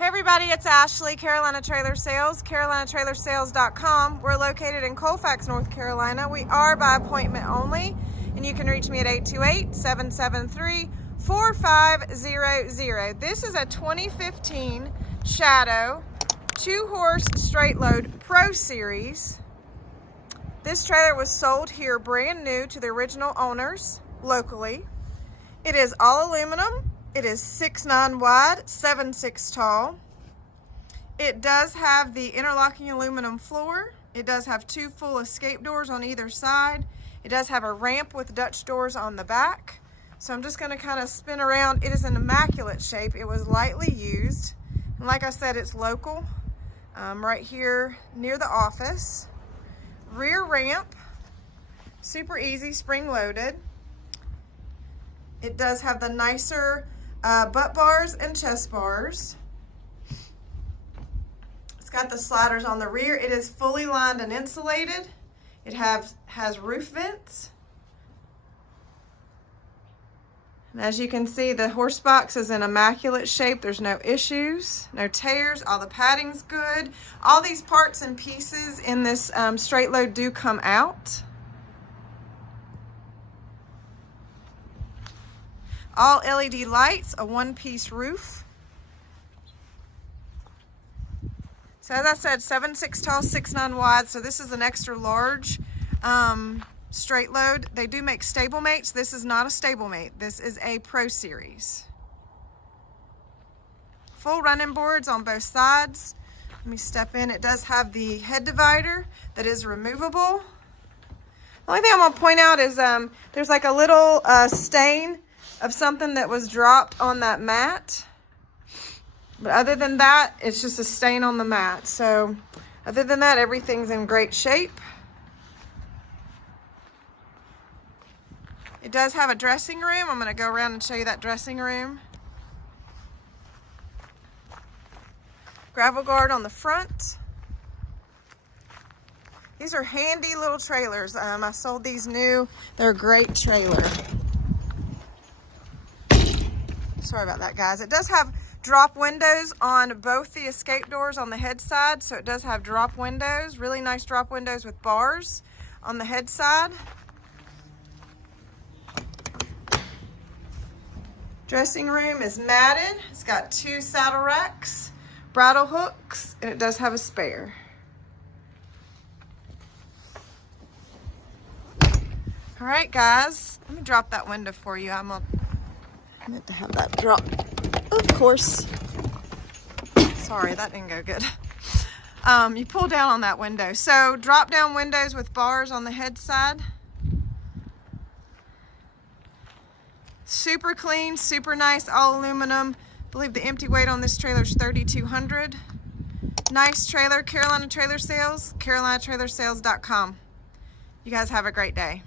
Hey everybody, it's Ashley, Carolina Trailer Sales, carolinatrailersales.com. We're located in Colfax, North Carolina. We are by appointment only, and you can reach me at 828-773-4500. This is a 2015 Shadow 2-horse straight load Pro Series. This trailer was sold here brand new to the original owners locally. It is all aluminum. It is 6'9" wide, 7'6" tall. It does have the interlocking aluminum floor. It does have 2 full escape doors on either side. It does have a ramp with Dutch doors on the back. So I'm just going to kind of spin around. It is an immaculate shape. It was lightly used. And like I said, it's local, right here near the office. Rear ramp, super easy, spring loaded. It does have the nicer butt bars and chest bars. It's got the sliders on the rear. It is fully lined and insulated. It has roof vents. And as you can see, the horse box is in immaculate shape. There's no issues, no tears. All the padding's good. All these parts and pieces in this straight load do come out. All LED lights, a 1-piece roof. So as I said, 7'6" tall, 6'9" wide. So this is an extra large straight load. They do make stablemates. This is not a stablemate. This is a Pro Series. Full running boards on both sides. Let me step in. It does have the head divider that is removable. The only thing I'm going to point out is there's like a little stain of something that was dropped on that mat. But other than that, it's just a stain on the mat. So other than that, everything's in great shape. It does have a dressing room. I'm going to go around and show you that dressing room. Gravel guard on the front. These are handy little trailers. I sold these new. They're a great trailer. Sorry about that, guys. It does have drop windows on both the escape doors on the head side. So it does have drop windows, really nice drop windows with bars on the head side. Dressing room is matted. It's got 2 saddle racks, bridle hooks, and it does have a spare. All right, guys, let me drop that window for you. I meant to have that drop, of course. Sorry, that didn't go good. You pull down on that window. So drop down windows with bars on the head side. Super clean, super nice, all aluminum. I believe the empty weight on this trailer is 3,200. Nice trailer, Carolina Trailer Sales, carolinatrailersales.com. You guys have a great day.